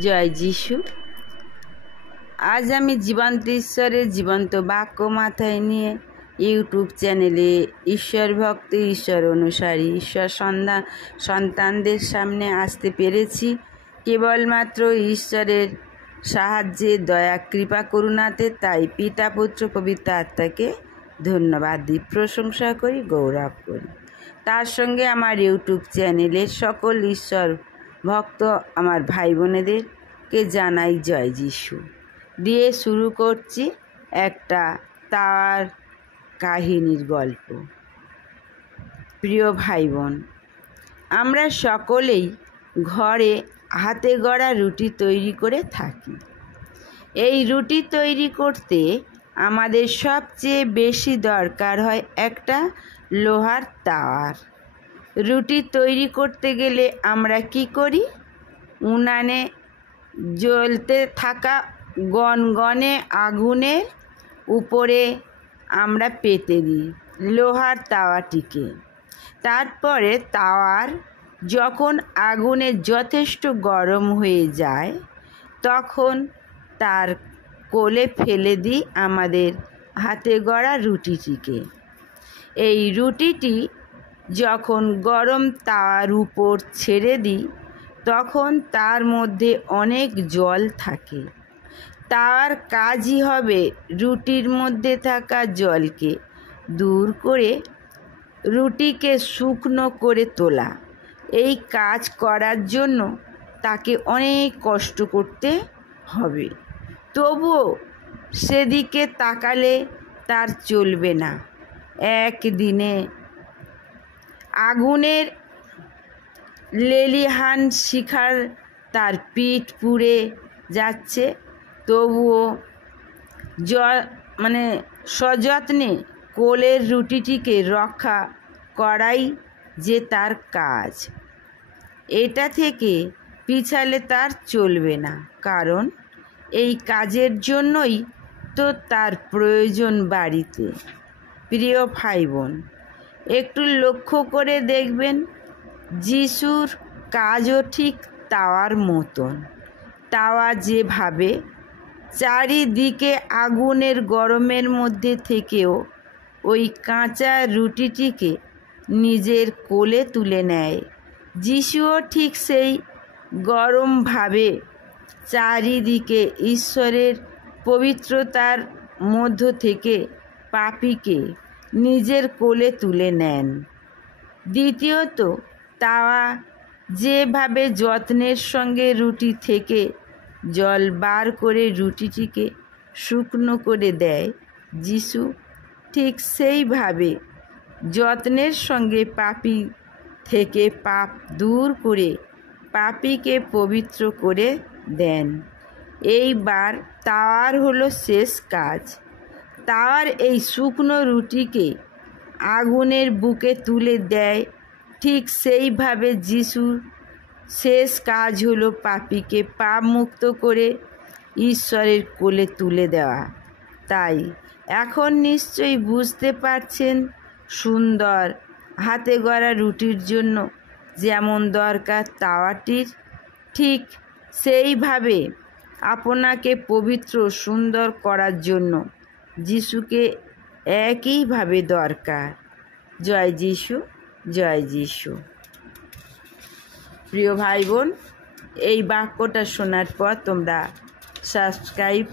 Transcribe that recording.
জয় যিশু। আজ আমি জীবন্ত ঈশ্বরের জীবন্ত বাক্য মাথায় নিয়ে ইউটিউব চ্যানেলে ঈশ্বর ভক্ত, ঈশ্বর অনুসারী, ঈশ্বর সন্তানদের সামনে আসতে পেরেছি কেবলমাত্র ঈশ্বরের সাহায্যে, দয়া, কৃপা, করুণাতে। তাই পিতা, পুত্র, পবিত্র আত্মাকে ধন্যবাদ দিই, প্রশংসা করি, গৌরব করি। তার সঙ্গে আমার ইউটিউব চ্যানেলের সকল ঈশ্বর ভক্ত আমার ভাই বোনেদেরকে জানাই জয় যিশু দিয়ে শুরু করছি একটা তাওয়ার কাহিনীর গল্প। প্রিয় ভাই বোন, আমরা সকলেই ঘরে হাতে গড়া রুটি তৈরি করে থাকি। এই রুটি তৈরি করতে আমাদের সবচেয়ে বেশি দরকার হয় একটা লোহার তাওয়ার। রুটি তৈরি করতে গেলে আমরা কি করি? উনানে জ্বলতে থাকা গনগনে আগুনের উপরে আমরা পেতে দিই লোহার তাওয়াটিকে। তারপরে তাওয়ার যখন আগুনে যথেষ্ট গরম হয়ে যায় তখন তার কোলে ফেলে দিই আমাদের হাতে গড়া রুটিটিকে। এই রুটিটি যখন গরম তাওয়ার উপর ছেড়ে দিই তখন তার মধ্যে অনেক জল থাকে। তাওয়ার কাজই হবে রুটির মধ্যে থাকা জলকে দূর করে রুটিকে শুকনো করে তোলা। এই কাজ করার জন্য তাকে অনেক কষ্ট করতে হবে। তবুও সেদিকে তাকালে তার চলবে না। একদিনে আগুনের লেলিহান শিখার তার পিঠ পুড়ে যাচ্ছে, তবুও সযত্নে কোলের রুটিটিকে রক্ষা করাই যে তার কাজ। এটা থেকে পিছালে তার চলবে না, কারণ এই কাজের জন্যই তো তার প্রয়োজন বাড়িতে। প্রিয় ভাই বোন, একটু লক্ষ্য করে দেখবেন, যিশুর কাজও ঠিক তাওয়ার মতন। তাওয়া যেভাবে চারিদিকে আগুনের গরমের মধ্যে থেকেও ওই কাঁচা রুটিটিকে নিজের কোলে তুলে নেয়, যিশুও ঠিক সেই গরমভাবে চারিদিকে ঈশ্বরের পবিত্রতার মধ্য থেকে পাপীকে নিজের কোলে তুলে নেন। দ্বিতীয়ত, তাওয়া যেভাবে যত্নের সঙ্গে রুটি থেকে জল বার করে রুটিটিকে শুকনো করে দেয়, যিশু ঠিক সেইভাবে যত্নের সঙ্গে পাপী থেকে পাপ দূর করে পাপীকে পবিত্র করে দেন। এইবার তাওয়ার হলো শেষ কাজ। তাওয়ার এই শুকনো রুটিকে আগুনের বুকে তুলে দেয়। ঠিক সেইভাবে যিশুর শেষ কাজ হলো পাপীকে পাপ মুক্ত করে ঈশ্বরের কোলে তুলে দেওয়া। তাই এখন নিশ্চয়ই বুঝতে পারছেন, সুন্দর হাতে গড়া রুটির জন্য যেমন দরকার তাওয়াটির, ঠিক সেইভাবে আপনাকে পবিত্র সুন্দর করার জন্য যিশুকে একইভাবে দরকার। জয় যিশু, জয় যিশু। প্রিয় ভাই বোন, এই বাক্যটা শোনার পর তোমরা সাবস্ক্রাইব